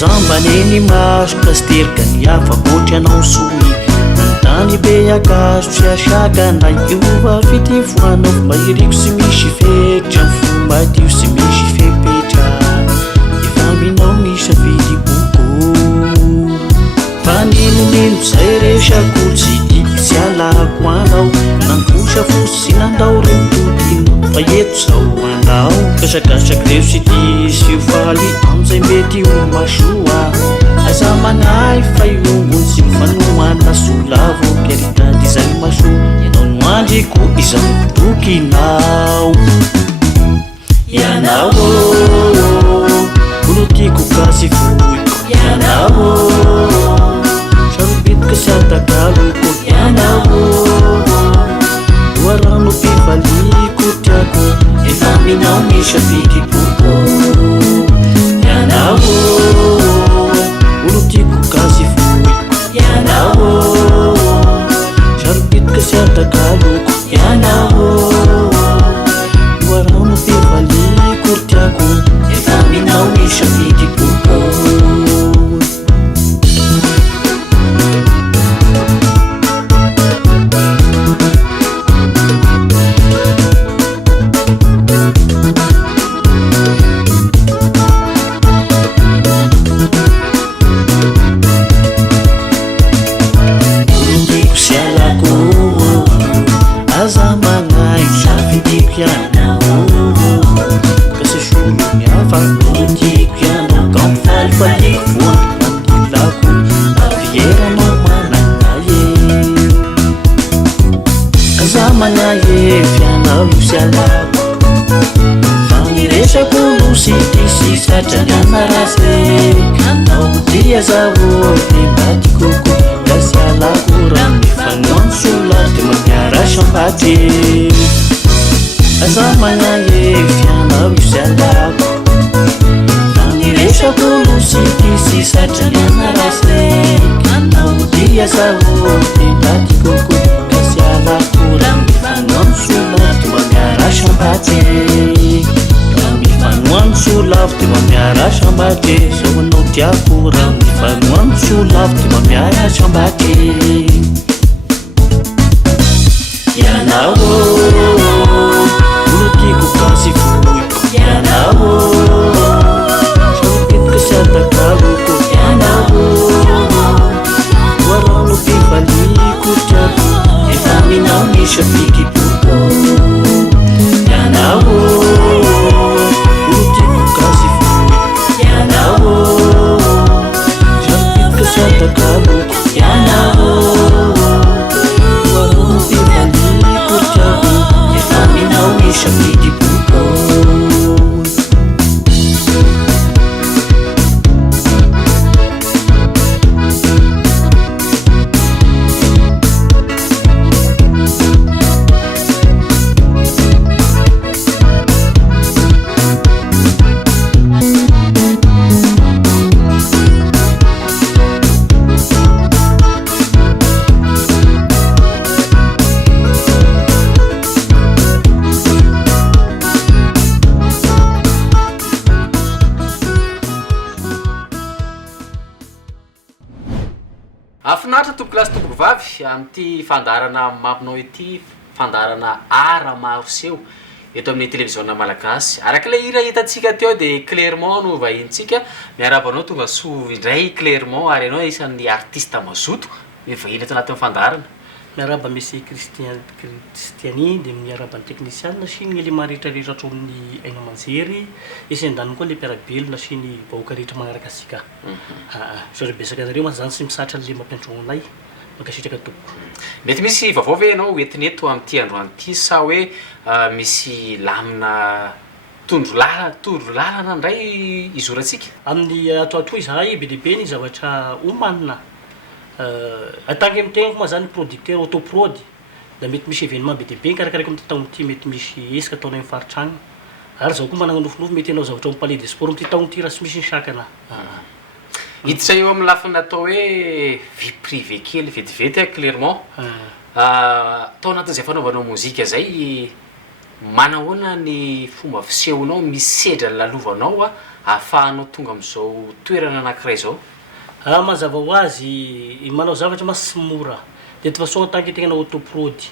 zambaneny masoka sy terika ny afakoatra anao soy nantany be akazo sy asakana iova fitivoanao mahiriko sy misy fetra ny fo madio sy misy fepetra efa minao misafidy boko faninonino zay resakolo sy diky sy alako anao nankosa fosy sy nandao rentodino fa eto zao andao kasakasaky reo sy ty sy faly amizay mety ho masoa aza manay fa iombony sy mifanoana solavo keritady izay maso ianao no andriko izany tokinao ianao olo tiako kasy foiko ianao sarobitika sy atakaloko ianao doarano mpivaliko tiako efa minao misafidy boko ianao olo tiako kasy foiko ianao sarobitika sy atakaloko ianao doarano mpivaliko tiako efa minao misafidy boko Zavoti batikoko kasialakura mifanoan solate mamiara shambate azamana efianao isialako faniresako losity sy satraniana rasek anao dia zavoti batikoko kasialakura mifanoan solate mamiara shambate mifanoan solafty mamiara shambate zamanao tiako raha mifanoan solafty mamiara shambate ianao olo tiako kasy foiko ianao sarobitika sy atakaloko ianao doarano mpivaliko tiako efa minao misafidy boko ianao Satakaloko ianao doarano mpivaliko tiako efa minao misafidy boko afinaritra tompoko lasy tompoko vavy amin'ity fandarana mampinao ity fandarana ara maro seho eto amin'ny télévision malagasy arak'ilay hira hitantsika teo dia Clermont no vahintsika miarabanao tonga soa indray Clermont ary ianao isan'ny artiste mazoto vahiny ato anatin'ny fandarana miaraba misy Kristiany dia miarabany teknisiana sy ny le maretrarehetra atao amin'ny aina manjery isandaniny koa le mpiarabelona sy ny vahoaka rehetra manaraka asika sore besaka zareo mantsy zany sy misatra le mampiandroanay makasitraka tompoko mety misy vaovao ve ianao entineto amin'ity androany ity sa hoe misy lamina tondro lalana ndray izorantsika amin'ny atoatoy zahay be dehibe ny zavatra omanina atangy amitegnako moa zany producteur autoprod da mety misy événement be dehibe karakaraky amity taona ity mety misy esika ataonay amin'ny faritra agny ary zaho koa managna nofinofy mety ianao zavatra amin'ny palais des sports amity taona ity raha sy misy ny sakana hiditra eo amin'ny lafiny atao hoe vie privé kely vetivety Clermont tao anatin'izay fanaovanao mozika zay manahoana ny fomba fisehonao misedra lalovanao ahafahanao tonga am'izao toerana anankiray zao? Mazava ho azy manao zavatra ma sy mora de toute façon tant que tegna autoprody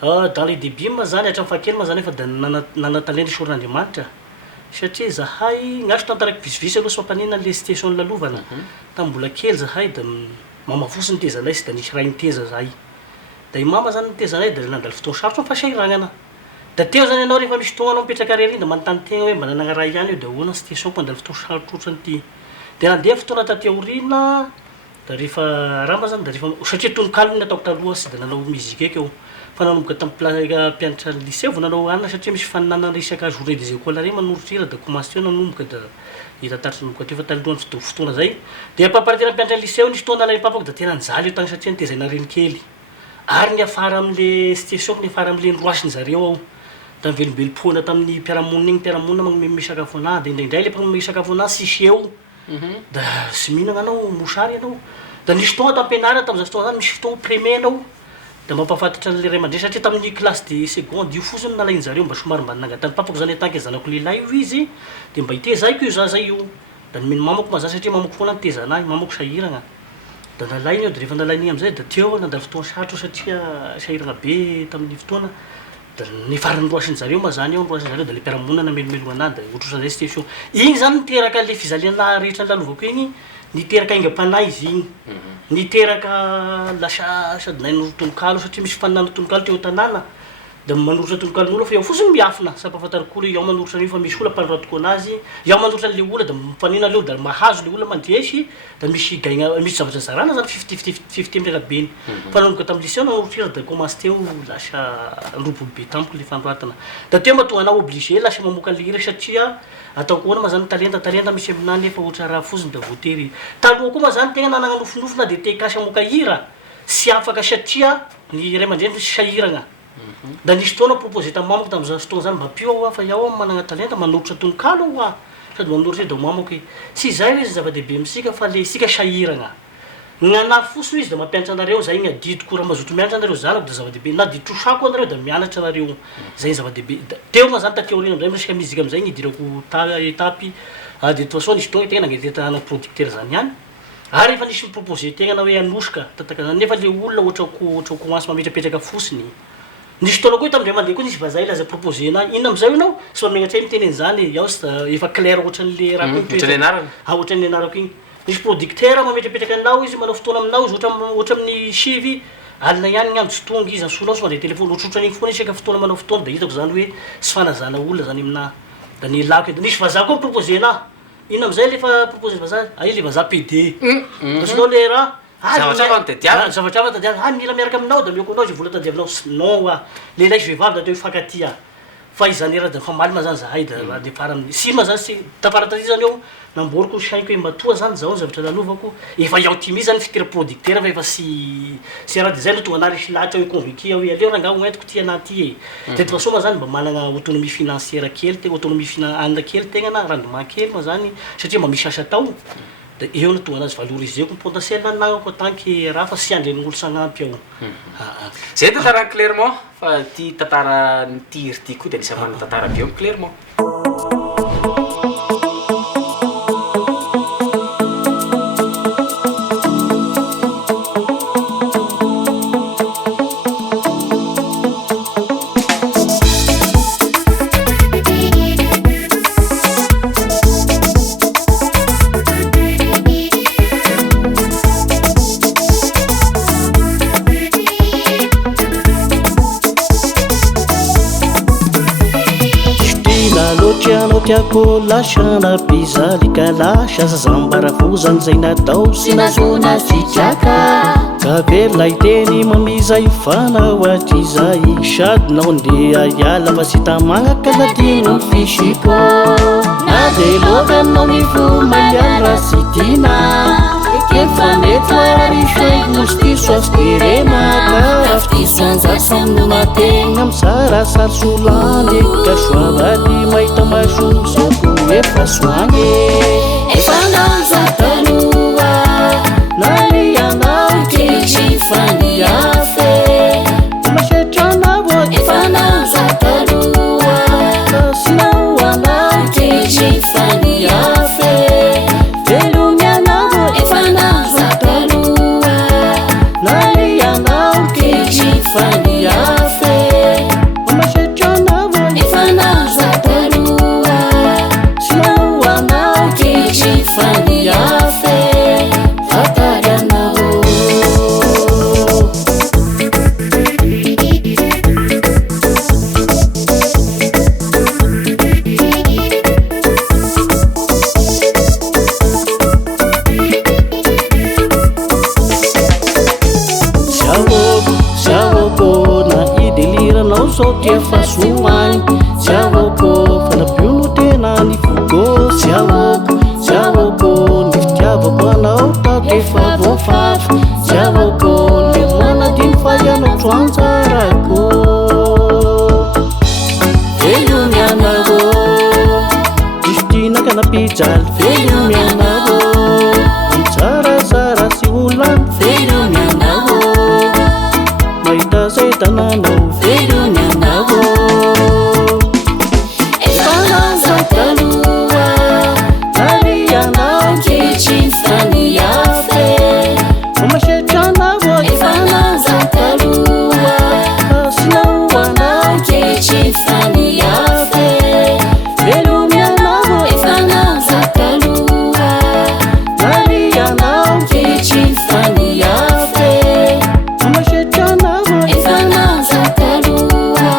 dans les débuts ma zany hatramin'ny fakely ma zany efa da nana-talenta isaoran'Andriamanitra satria zahay gn'andro tantaraky visivisy aloha sy mampanina le situation lalovana tam'mbola kely zahay da mama fosiny tezanay sy da nisy raha niteza zahay da i mama zany nitezanay da nandalo fotoana sarotra fahasahiranana da teo zany ianao rehefa misy fotoana anao mipetraka rery iny da manontany tegna hoe mba nanagna raha ihany io da ahoana situation ko andalo fotoana sarotra ohatran'ity de nandeha fotoana taty aorina da rehefa raha ma zany da rehefa satria tononkalo ny ataoko taloha sy da nanao muzika eky eo fa nanomboka tamin'ny mpianatra lycée vao nanao anina satria misy faninana resaka journée des écoles reny manoritra ira da commence teo nanomboka da itataritra nanomboka teo fa talohan'ny fotoana zay de ampapariterana mpianatra lycée nisy fotoana nalay papako da tena nijaly io tagny satria nitezana reny kely ary ny afara am'le station ny afara am'le ndroasiny zareo ao da mivelombelom-poana tamin'ny mpiaramonina igny mpiaramonina magnome sakafo anah de indraindray le mpagnome sakafo anah sisy eo da sy mihinana anao mosary anao da nisy fotoana tampianarana tam'izay fotoana zany misy fotoana premier anao da mampafantatra an'le ray aman-dreny satria tamin'ny classe de seconde io fosiny nalain'zareo mba somary mba nangatany papako zany tanke zanako lehilahy io izy de mba itezaiko io zaza io da nomeno mamako mazany satria mamako foana niteza anahy mamako sahiragna da nalainy eo de rehefa nalainy am'izay da teo nandalo fotoana sarotro satria sahiragna be tamin'ny fotoana da nifarany roasiny zareo ma zany eo roasiny zareo da le mpiaramonina namelomelo anahy da ohatrosan'izay situation igny zany niteraka le fizaliana rehetra lalovako igny niteraka aingam-panahy izy igny niteraka lasa sady nainoro tononkalo satria misy faninana tononkalo teo tanàna da manoritra tonokalon'olo fa iaho fosiny miafina sy ampafantariko olo iaho manoritra an'io fa misy ola mpanoratoko anazy iaho manoritra an'le ola da mifanina leo da mahazo le ola mandresy da misy gaigna misy zavatra zarana zany 50 mirabeny fa nanomboka tamin'ny lycée nanoritra da commence teo lasa roboly be tampoka le fanoratana da teo mahatonga anao obligé lasa mamoaka le hira satria ataoko ahoana ma zany talenta misy aminah nefa ohatra raha fosiny da voatery taloha koa ma zany tegna nanagna nofinofina de te kasy amoaka hira sy afaka satria ny ray aman-dreny sy sahiragna da nisy fotoana proposé tamin'ny mamako tamin'izao fotoana zany mba pio fa iaho managna talenta manoritra tononkalo aho sady manoritra da mamako hoe tsy zay hoe zava-dehibe misika fa le sika sahiragna gn'anahy fosiny izy da mampianatra anareo zay igny adidiko raha mazoto mianatra anareo zanako da zava-dehibe na diditro sako anareo da mianatra anareo zay zava-dehibe da teo ma zany taty aorina am'zay resaka mizika am'zay igny idirako etapy de toute façon nisy fotoana tegna nangeteta ana producteur zany ihany ary efa nisy miproposé tegna na hoe anosika tataka zany nefa le olona ohatrako commence mametrapetraka fosiny nisy fotoana koa tamindray mandeha koa nisy vazay laza proposé anahy inona am'zay ianao sy mamegnatra iny miteny an'izany iaho sy da efa clair ohatran'le raha ohatran'ny anarako igny nisy producteur mametrapetraka anao izy manao fotoana aminao izy ohatra amin'ny sivy alina ihany gn'andro tsy tonga izy ansonao sy mandeha telefony ohatrohatran'igny foana isaka fotoana manao fotoana da hitako zany hoe sy fanazana olona zany aminahy da nilako da nisy vazaha koa proposé anahy inona am'zay lefa proposé vazaha le vazaha PD osinao le raha zavatra avy tadiavina mila miaraka aminao da mioko anao zay vola tadiavinao non a lehilahy sy vehivavy da teo hifankatia fa izany raha da famaly ma zany zahay da raha depart amin'ny sy ma zany sy taparataty zany eo namboriko saiko hoe matoa zany zao zavatra lalovako efa iaho timi zany fitira producteur fa efa sy raha de zay no tonga anahy resy lahatra hoe convaincu hoe aleo rangaha hoentiko ty anah ty e de toute façon ma zany mba managna autonomie financière kely te autonomie anina kely tegna na rendement kely ma zany satria mba misy asa tao da eo no tonga anazy valoriseko ny potentiel anako en tant que raha fa sy andren'olo sagnampy ao zay tantarany Clermont fa ty tantara nitiry ty koa de anisany manana tantara be eo Clermont. tiako lasana pizalika lasa zazambarafozany zay natao sy nazona sitraka kavelona iteny mamizay fanao atrizay sady nao ndeha iala fa sy tamagnaka na dino fisiko na de loganao mifomaiara sy tina efanety ararisay mostiso asteremaka aftiso anjasanonatena misarasary solany kasoavady mahita masosako efa soagny efa nanjatanoa narianao kely faniafe masetranavo efa nanjatanoa sinao anao kely faniafe pijaly velho mianavo mitsarasara sy olany velho mianavo mahita zay tananao velho mianavo efananza taloha arianao ankehitriny faniafe omasetranavo efananza taloha asinaoanao ankehitriny faniafe velho mianavo efananza taloha arianao ankehitriny faniafe omasetranavo efananza taloha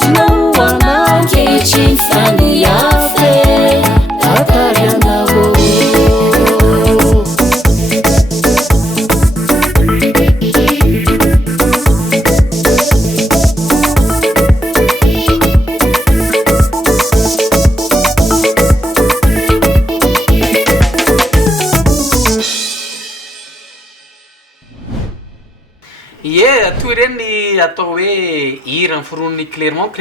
sinaoanao ankehitriny faniafe atarianavo toy ireny atao hoe hira ny foron'ny Clermont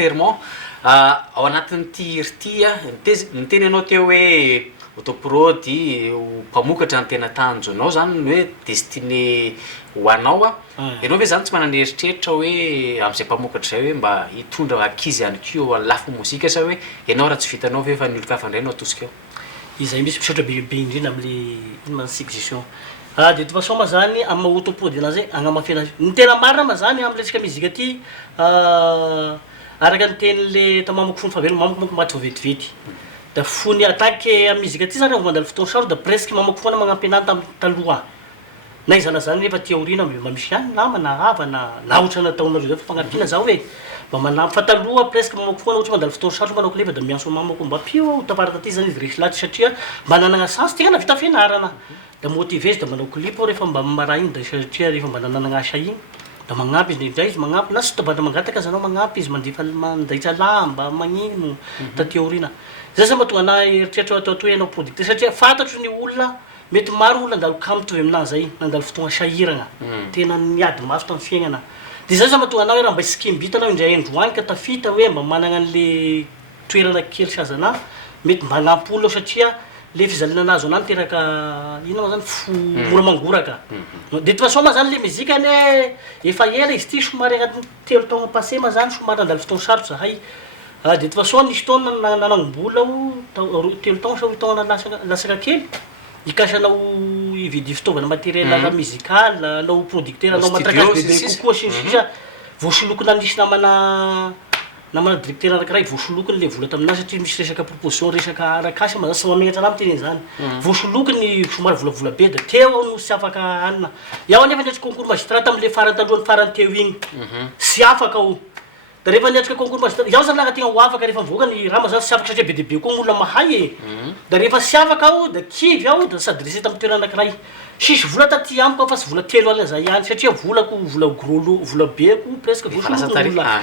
ao anatin'ity hira ty a niteny anao teo hoe autoprody mpamokatra ny tena tanjonao zany ny hoe destiné ho anao a ianao ve zany tsy manana eritreritra hoe am'izay mpamokatra zay hoe mba hitondra ankizy ihany keo lafo mozika sa hoe ianao raha tsy vitanao ve fa ny olo-kafa indray no atosika eo izay misy misaotra bebe indrindra am'le ino ma suggestion de toute façon ma zany amy autoprody anazy agnamafena ny tena marina ma zany am'le tsika mizika ty araka ny tenyle tamamako fony favelo mamako moko maty vetivety da fony attaque amy mizika ty zany mandalo fotoana saro da presque mamako foana magnampy anazy tamy taloha na izana zany nefa tiaorina mba misy ihany nama na hava na ohatrana ataonareo zay fa fagnampiana zaho hoe mba manampy fa taloha presque mamako foana ohatra mandalo fotoana saro manao kolefa da mianso mamako mba pio tapara taty zany izy resy laty satria mba nanagna chance tegna navita fianarana da motivé da manao clip rehefa mba mara igny da satria rehefa mba nananagna asa igny da magnampy izy ndraindray izy magnampy na sy tabatra mangataka azy anao magnampy izy mandefa mandaitra lamba magnino taty aorina zay sa mahatonga ana eritreritra atao hoe anao producteur satria fantatro ny olona mety maro olona andalo kamo mitovy aminazy zay nandalo fotoagna sahiragna tena niady mafy tamy fiaignana de zay sa mahatonga anao hoe raha mba isikimby hitanao indray androany ka tafita hoe mba managna an'le toerana kely sazana mety mba hanampy olona satria le fizalina anazy anany teraka ino ma zany fo mora mangoraka de toute façon ma zany le mizika ane efa ela izy ty somary agnatin'ny telo taogna passé ma zany somary nandalo fotoagna sarotra zahay de toute façon nisy taona nanagnombola telo taogna sa 8 taogna lasaka kely ikasanao ividy fitaovana matériel la musical anao producteur anao matrakazy bebe kokoa sinsisa voasolokona nisy namana directeur anankiray voasolokiny le vola taminazy satria misy resaka proposition resaka arakasy ma zany sy mamegnatra ana miteny zany voasolokiny somary volavola be da teo aho no sy afaka anina iaho nefa niatrika concours magistrat tam'le farany talohan'ny farany teo igny sy afaka aho da rehefa niatrika concours magistrat iaho zany laga tegna ho afaka rehefa mivoaka ny raha ma zany sy afaka satria be debe koa olona mahay da rehefa sy afaka aho da kivy aho da s'adressé tamy toerana anankiray sisy vola taty amiko fa sy vola telo alina zay ihany satria volako vola gros vola beko presque voasolokona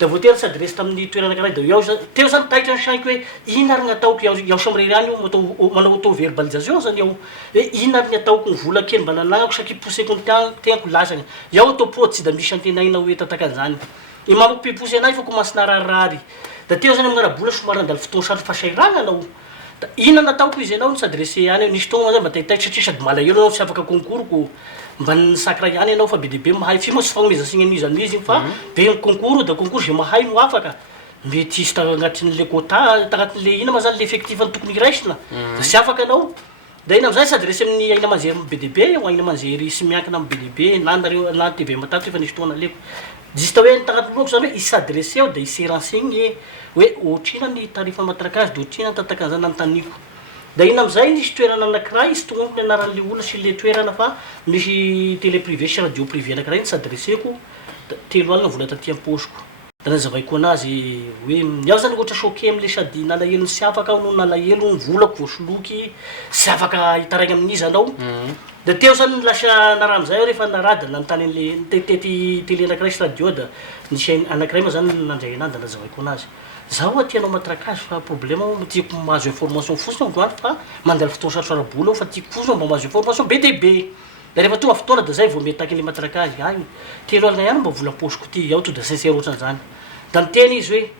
da voatery s'adressé tamin'ny toerana anankiray da iaho teo zany taitra ny saiko hoe ino ary ny ataoko iaho samyrery any manao auto verbalisation zany iaho hoe ino ary ny ataoko ny vola kely mba nanagnako saky poseko ny tegnako lasagna iaho autoprody tsy da misy antenaina hoe tatakan'izany i mamako piposy anay fa commence nararirary da teo zany amin'ny arabola somary nandalo fotoagna sary fasairagna anao da ina nataoko izy anao s'adressé any nisy taogna zay mba tahitaitra satria sady malahelo anao sy afaka concours ko mba nisakra ihany anao fa be debe mahay fi moa sy fagnomezasiny anizy amizy igny fa be concours da concours zay mahay no afaka mety isy agnatin'le quota tagnatin'le ina ma zany le effectif ny tokony iraisina da sy afaka anao da ina amizay s'adressé amin'ny aina manjery be debe ho aina manjery sy miankina amy be debe na nareo na TV matato efa nisy fotoana aleko juste hoe tagnaty lohako zany hoe isadressé ao da isy renseigny hoe ohatrina ny tarifa matrakazy de ohatrina tatakan'izany nanotaniko da ina amizay nisy toerana anankiray isy tognoko ny anaran'le olona sy le toerana fa misy télé privé sy radio privé anankiray ny s'adresseko da telo alina vola taty am-posiko da nazavaiko anazy hoe iaho zany ohatra choqué am'le sady nalahelo sy afaka aho no nalahelo ny volako voasoloky sy afaka hitaraigny amin'izy anao da teo zany lasa naraha amizay rehefa narada nanontany an'le nitetitety télé anankiray sy radio da nisy anankiray ma zany nandray anazy da nazavaiko anazy zaho atianao matrakazy fa problème tiako mahazo information fotsiny androany fa mandala fotoana sarosarabola fa tiako fotsiny mba mahazo information be dehibe da rehefa tonga fotoana da zay vao metaky le matrakazy ay telo alina ihany mba vola posiko ty iaho to da sincère ohatran'izany da niteny izy hoe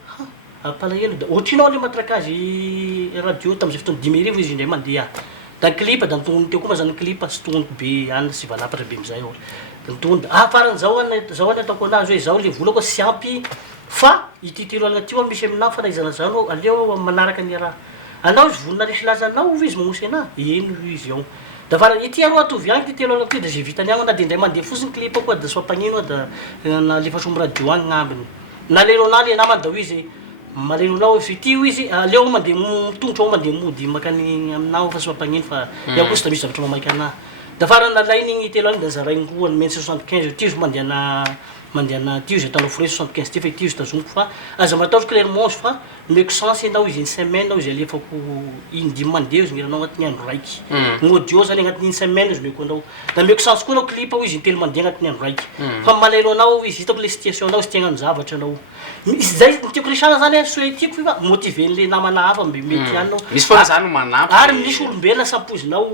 palahelo da ohatrinao le matrakazy radio tamin'izay fotoana 10 izy indray mandeha da clip da nitonony teo koa ma zany clip sy tonony be any sy valapatra be amizay ao da nitonony faran zao any ataoko anazy hoe zao le vola koa sy ampy fa ity tiroalina ty misy aminahy fanaizana zany aleo manaraka ny raha anao izy volona resy lazanao izy magnosy ana eno izy ao da fara ity aloha atovy agny ty telo alina ty da zay vitany agny na de indray mandeha fotsiny clip koa da soampagnino da nalefa somy radio agny gn'ambiny nalelo analy namany da izy malelonao izy ity izy aleo mandeha mitongotro ao mandeha mody makany aminao fa soampagnino fa iaho koa sy da misy zavatra mamaiky anahy da fara nalainy igny telo agny da zarainy koa maintsy 75 ty izy mandehana ty izy atanao frais 75 ty fa ity izy tazomiko fa aza mataotry clairement izy fa meko chance ianao izy une semaine izy alefako indimy mandeha izy ngiranao agnatin'ny andro raiky gn'audio zany agnatin'ny une semaine izy meko anao da meko chance koa anao clip ao izy intelo mandeha agnatin'ny andro raiky fa malelo anao izy hitako le situation anao izy tiagnano zavatra anao misy zay tiako resana zany soe tiako fa motiven'le namana hafa mbe mety anao misy foana zany manampy ary misy olombelona sampozinao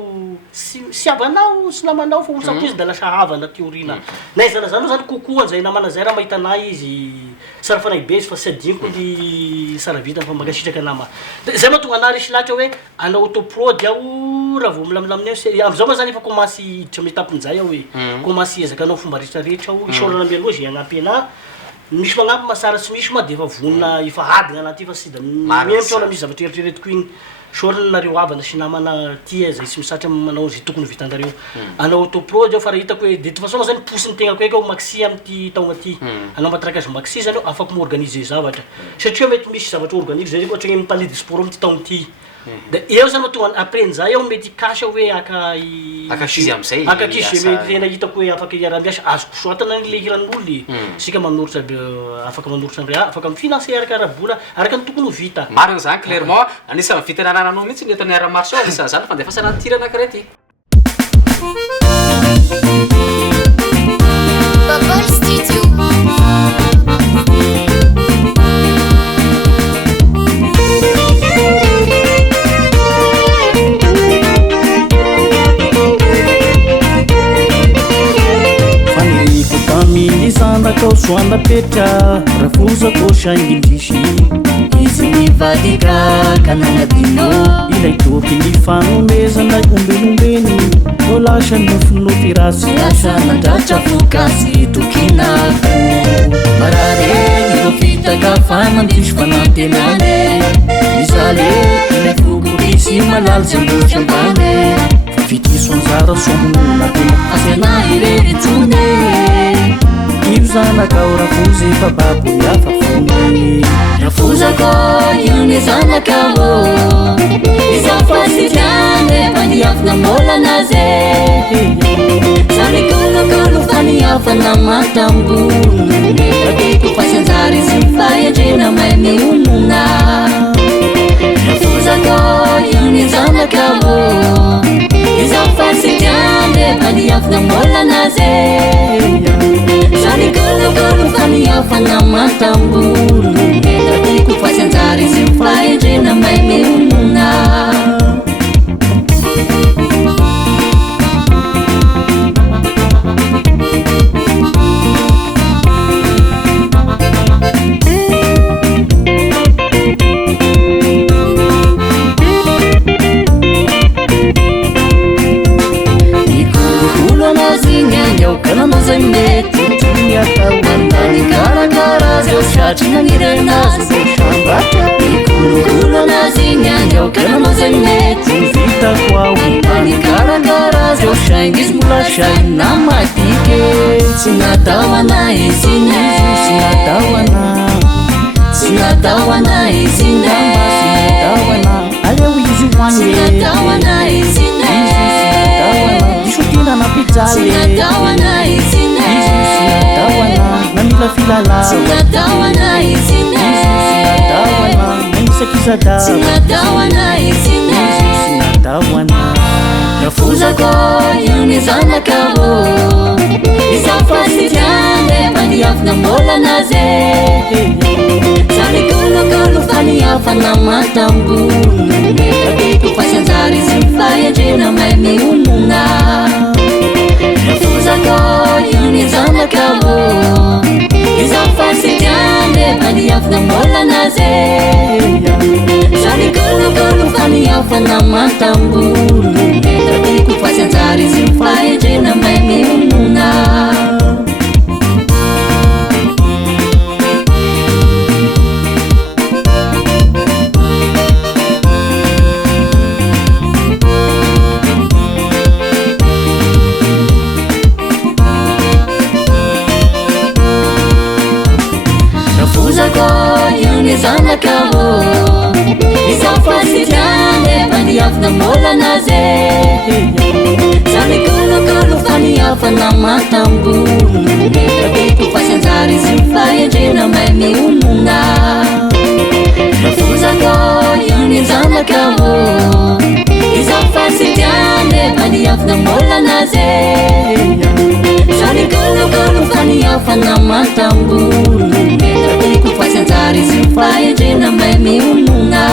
sy havanao sy namanao fa olo sampozy da lasa havana teorina naizana zany zany kokoa an'izay namana zay raha mahita anahy izy sara fanay be izy fa sy adiniko ny sara vitany fa magasitraka nama zay mahatonga anahy resy lahatra hoe ana autoprod aho raha vao milamilaminé am'izao ma zany efa commence iditra amy etapin'izay aho hoe commence ezaka anao fomba rehetrarehetra aho isorana mialoha zay agnampy anahy misy magnampy masara tsy misy ma de efa vonona efa adigna anaty fa sy da miemitra ona misy zavatra eritreretiko igny sorana nareo havana sy namana ty zay tsy misatra manao zay tokony vitanareo anao autoprod ao fara hitako hoe de toute façon zany posiny tegna koeka ao maxi amty taogna ty anao matrakazy maxi zany ao afaky miorganiser zavatra satria mety misy zavatra organique zay ohatra hoe mipalide sport amty taogny ty da eo zany mahatonga après an'izay ao mety kasha hoe akakisy am'izay akakisy mety tena hitako hoe afaka iara-miasa azoko soatana le hiran'olo sika manoritra afaka manoritra ny raha afaka mifinancer arakarabola araka ny tokony ho vita marina zany clairement anisany vitanananao mihitsy ny entany ara-marso anisany zany fandefasana ny tirana anakirety Bubble Studio. Milisandakao soanda petra rafuzako shangindrishi Izy nivadika kananadino ilay toky ny fanomezana ombelombeny no lasa nofinofy rasy Lasa nandratra fokasy tokinako Marare iro fitaka fa mandisy fanantenane Misale ilay fokorisy malalo zambotry ambane fitiso anjara somonona tena Asena ireritsone io zanakao rafuzy fa babo miafafony Rafuzako yun zanakao Izafasityane maniafna mola naze Sarikolokolo faniafana matambulu Netabiku pasianzari simfayajina maini umuna Rafuzako yun zanakao Izafasityane maniafna mola naze Sarikolokolo faniafana matambulu Netabiku pasianzari simfayajina maini umuna Zay mety Andani karakara zay ushatry nanirenazy Mikolokolo anazy igny andeo kananao zay mety vitako ao Andani karakara zay usaingy izy mbola sainy na matike Tsy natao ana izy igny sy natao ana Tsy natao ana izy igny sy natao ana aleo izy Tsy hoany natao ana izy igny iso tina na pijaly Tsy natao ana izy igny sy natao ana na mila filala Tsy natao ana izy igny sy natao ana na misakizada Tsy natao ana izy igny sy natao ana Rafuzako yun zanakao Izafasityane maniafna mola naze Sarikolokolo faniafana matambulu Netabiku pasianzari simfayajina maini umuna Rafuzako yun zanakao Izafasityane nefaniafana molanaze sanikolokolo faniafana matambolo etratiko fasianjary zy mifahendrena maimionona zanakao isafasitiane faniafana molanaze sanikolokolo faniafana matambolo etratiko fasianjary zy mifahendrena maimionona nafuzako iony zanakao isafasitiane faniafana molanaze sanikolokolo faniafana matambolo etratiko fasianjary zy mifahendrena maimionona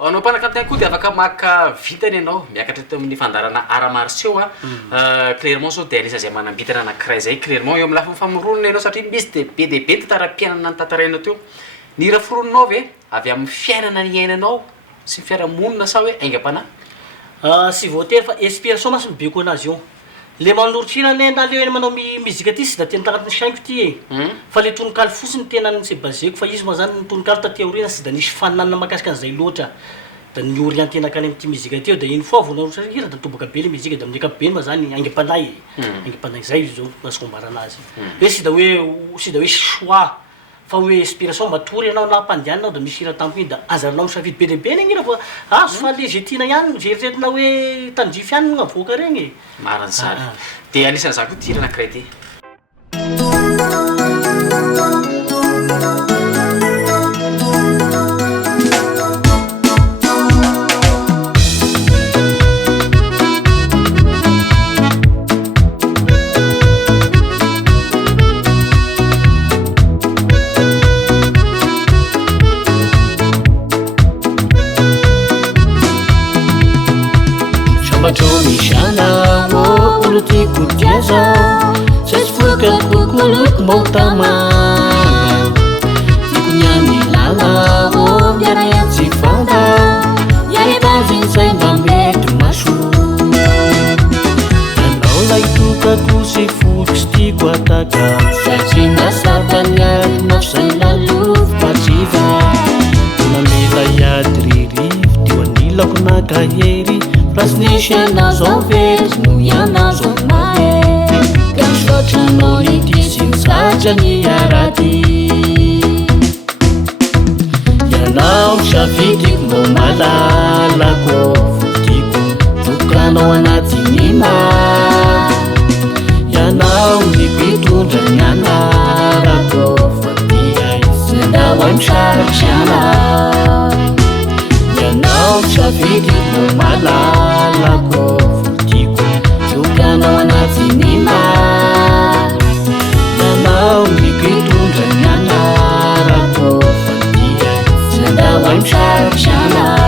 anao mpanakatiny koa de afaka maka vitany ianao miakatra to amin'ny fandarana aramarceo a clairement zao de anisa zay manambitana anakiray zay clairement eo amy lafa mifamoronona ianao satria misy de be de be tantara-piainana ny tantarainao teo ny raha forononao ve avy amin'ny fiainana ny iainanao sy fiarahamonina sa hoe aingam-panahy sy voatery fa inspiration masy mibeko anazy io le manorokirane na le manao mizika ty sy da tena tagnatin'ny sainko ty e fa le tononkalo fotsiny tena sy baseko fa izy moa zany ny tononkalo taty aorina sy da nisy fananana makasika an'izay loatra da ny orientenaka any am'ty mizika ty eo da iny fois vonarohira da tobaka be le mizika da amin'ny ankapobeny ma zany aingam-panahy aingam-panahy zay izy zao nasombara anazy hoe sy da hoe choix fa hoe inspiration matory ianao na mpandiananao da misy hira tampo iny da azaranao misafidy be lehibe regny ira fa azo fa le zay tiana ihany zeriretina hoe tandrify ihany no avoaka regny marany zany de anisan'ny zany koa ty hira anakiray ty Mishanao olotiako tiazao sasy fokako koloko maotamanga tiako nyany lalao miara tsy fanda iaretaziny zay mba mety maso anao lay tokako sy foliko sy tiako ataka satria nasapany alinao zay lalofo patsiva namela iady ririvo teo anilako nakahery Rasnishanao zao very no ianao zao mahe Gamsotranao nity sy misaja ny araty Ianao misafidiko mbô malalako Fotiko vokanao anaty ny maro Ianao niko hitondra ny anarako Fa ty sy andao amsarotry anao Ianao misafidiko malalako Fotiko vokanao anaty ny maro Ianao niko hitondra ny anarako Fa ty sy andao amsarotry anao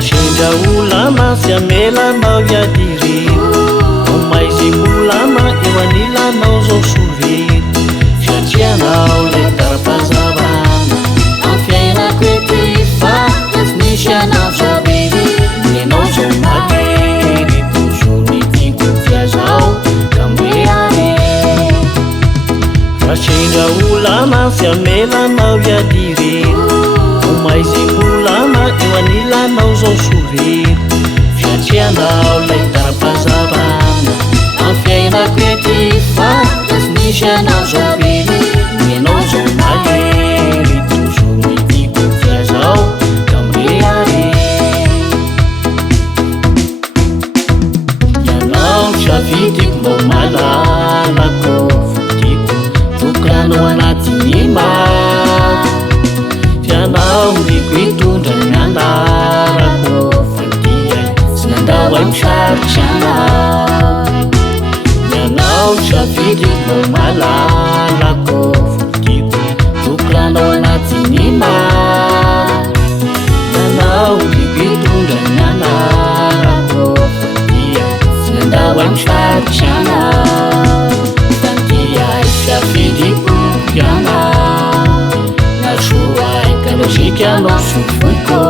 Sendra ulama sy amelanao iadiry Omaizy ulama eo anilanao zao sovery Satria anao le tara-pazavana Amfiainako ety fa tsy nisy anao sovery Nenao zao mahery tozo nitiko fiazao Ka mbe are Sendra ulama sy amelanao iadiry Omaizy ulama eo anilanao zao sovery Satria anao lay tara-pazavana Amfiainako ety fa tsy nisy anao sovery Nenao zao mahery tozo nitiko fiazao Ka mbe are safidyko mbao malalako fodiko tokranao anatin'ny maro fianao niko hitondra ny anarako fandiay sy nandao ay misarotsy anao mianao safidyko mbao malalako fodiko tokranao anatin'ny maro mianao niko hitondra ny anarako fandiay sy nandao ay misarotsy anao fandiay safidyko ianao nasoay kalozika anao sofoiko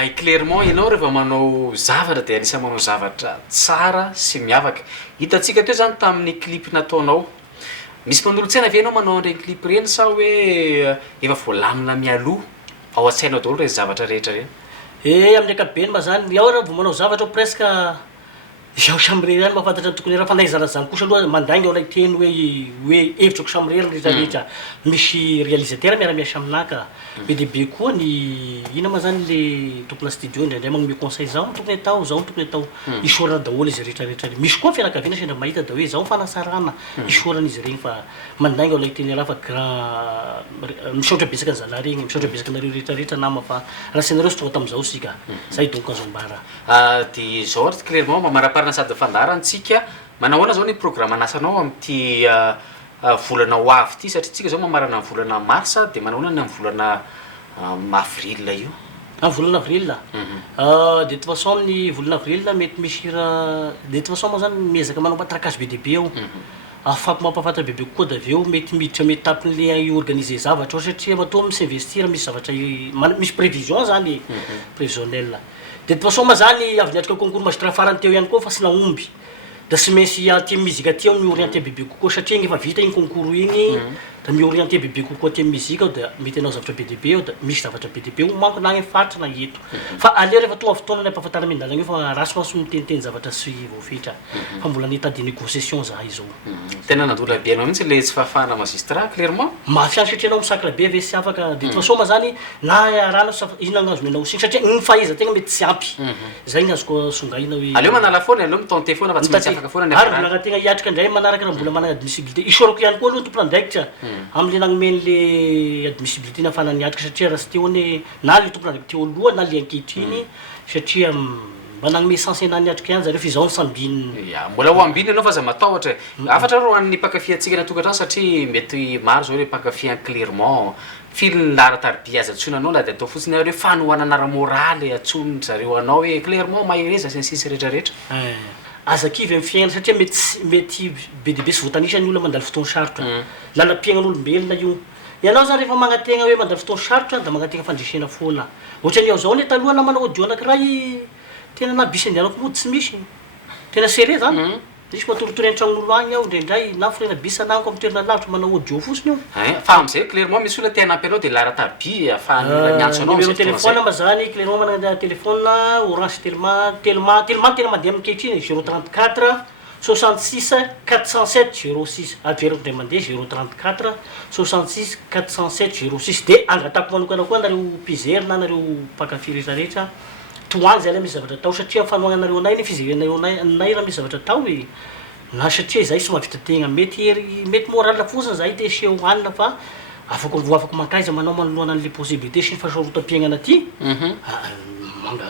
ay clairement ianao rehefa manao zavatra dia anisany manao zavatra tsara sy miavaka hitantsika teo zany tamin'ny clip nataonao misy manolontsaina ave ianao manao an'ireny clip reny sa hoe efa voalamina mialoha ao an-tsainao daholo reny zavatra rehetra reny amin'ny akabeny ma zany ao raha vao manao zavatra ao presque iaho samyreny any mahafantatra tokony raha fanaizana zany kosa aloha mandainga ao lay teny hoe hevitrako samyreriny rehetrarehetra misy réalisateur miara-miasa aminaka be dehibe koa ny ina ma zany le tompona studio indraindray magnome conseil zao tokony atao zao tokony atao isorana daholo izy rehetrarehetra misy koa fianakaviana sendra mahita da hoe zao fanasarana isorana izy regny fa mandainga ao lay teny raha fa grand misaotra besaka ny zala regny misaotra besaka nareo rehetrarehetra nama fa raha senareo sy tonga tam'izao sika zay donc azo ambara dia zao ohatra clairement mamaraparina sady fandarantsika manao ahoana zao ny programme anasanao amin'ity volana ho avy ity satria tsika zao mamarana ny volana marsa dia manao ahoana ny amin'ny volana avril io amin'ny volana avril de toute façon amin'ny volana avril mety misy raha de toute façon moa zany miezaka manao matrakazy be dehibe ao afako mampafantatra bebe kokoa da aveo mety miditra amy étapen'le organiser zavatra ao satria matoa misy investir misy zavatra misy prévision zany prévisionnel de toute façon ma zany avy niatrika concours magistrat farany teo ihany koa fa sy naomby da sy maintsy aty muzika aty ao miorienté bebe kokoa satria igny efa vita igny concours igny da miorienté bebe kokoa aty muzika ao da mety anao zavatra be dehibe ao da misy zavatra be dehibe ho manko na agny faritra na eto fa aleo rehefa tonga fotoana le mpafantara mindalagna io fa raha soa miteniteny zavatra sy voafetra fa mbola ny état de négociation zahay izao tena nandola be anao mihitsy le tsy fahafahana magistrat clairement mafiano satria anao misakra be ave sy afaka de toute façon ma zany na rano inona azonenao signy satria ny fahaiza tegna mety tsy ampy zay ny azoko songaina hoe aleo manala foana aleo mitente foana fa tsy maintsy afaka foana ary volagna tegna hiatrika indray manaraka raha mbola manana admissibilité isorako ihany koa aloha tompona andraikitra am'le nagnomen'le admissibilité nafana niatrika satria raha sy teo ane na le tompona andraiky teo aloha na le ankehitriny satria mba nagnome sensena niatrika ihany zareo f'izaho ny sambiny mbola ho ambiny anao fa za matahotra afatra ro an'ny mpakafiantsika natokantrano satria mety maro zao hoe mpakafian clairement fily laratarbi azy atsona anao la de atao fotsiny areo fanohanana ara moraly atsony zareo anao hoe clairement mahereza sy ny sisy rehetrarehetra azakivy amin'ny fiainana satria mety be dehibe sy voatanisany olona mandalo fotoany sarotra lala-piaignan'olombelona io ianao zany rehefa magnategna hoe mandalo fotoany sarotra da magnategna fandresena foana ohatra ny ao zao ny taloha na manao audio anankiray tena nabisy andianako mody tsy misy tena séré zany misy matoritory an-tragnon'olo agny aho indraindray na firena bisa ananako amin'ny toerana lavitra manao audio fotsiny io fa am'izay clairement misy olona tianampy anao dia laratarbi ahafahany miantso anao numéro téléphone ma zany clairement manana téléphone orange tellement tena mandeha amikehitriny 034 66 407 06 averiko ndray mandeha 034 66 407 06 de angatako manokana koa nareo pizer na nareo mpakafy rehetrarehetra toany zay la misy zavatra tao satria fanoagnanareo anay ny fizerenareo nay raha misy zavatra tao e na satria zay sy mahavita tegna mety moral fotsiny zahay te seo hanina fa afako mankaiza manao manoloana an'le possibilité sy ny fahasarotam-piainana aty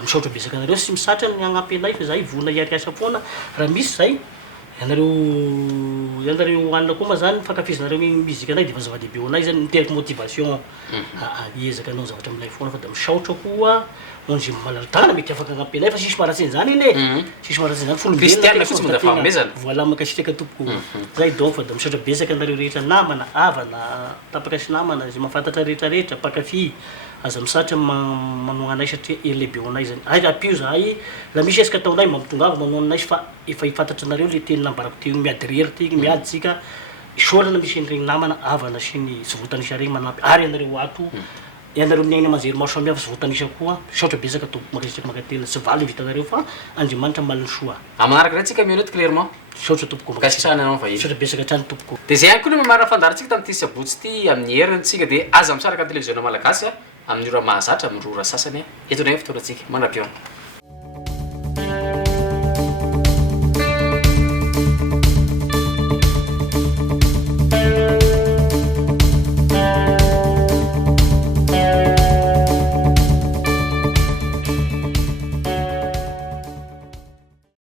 misaotra besaka anareo sy misatra ny agnampy anay fa zahay volana hiariasa foana raha misy zay anareo anareo hoanina koa ma zany fankafizanareo mizika anay de fa zava-dehibe ho anay zany miteraka motivation iezaka anao zavatra aminay foana fa da misaotra koa onzy malaladana mety afaka agnampy anay fa sisy maratsiny zany iny e sisy maratsiny zany Kristianina fotsiny mba fanomezana. voilà makasitaka tompoko zay donc fa da misaotra besaka anareo rehetra namana havana tapaka sy namana zay mahafantatra rehetrarehetra mpakafy aza misatra manoana anay satria lehibe ho anay zany ay apio zahay la misy esaka ataonay mampitongava manoana anay fa efa ifantatra anareo le teny nambarako teo miady rery ty miady tsika isorana misy enregny namana havana sy ny sy votanisa regny manampy ary anareo ato ianareo miaina manjery maro samihafa sy votanisa koa saotra besaka tompoko makasitraka makatena sy valy vitanareo fa andriamanitra maliny soa Amanaraka re tsika miaoneto clairement. saotra tompoko Kasitrahana anao vahiny. saotra besaka hatrany tompoko De zay ihany koa no mamarana fandarantsika tamin'ity sabotsy ty amin'ny herintsika de aza misaraka amin'ny televiziona malagasy amin'ny ora mahazatra amin'ny ora sasany eto ndray fotoana antsika manam-piona.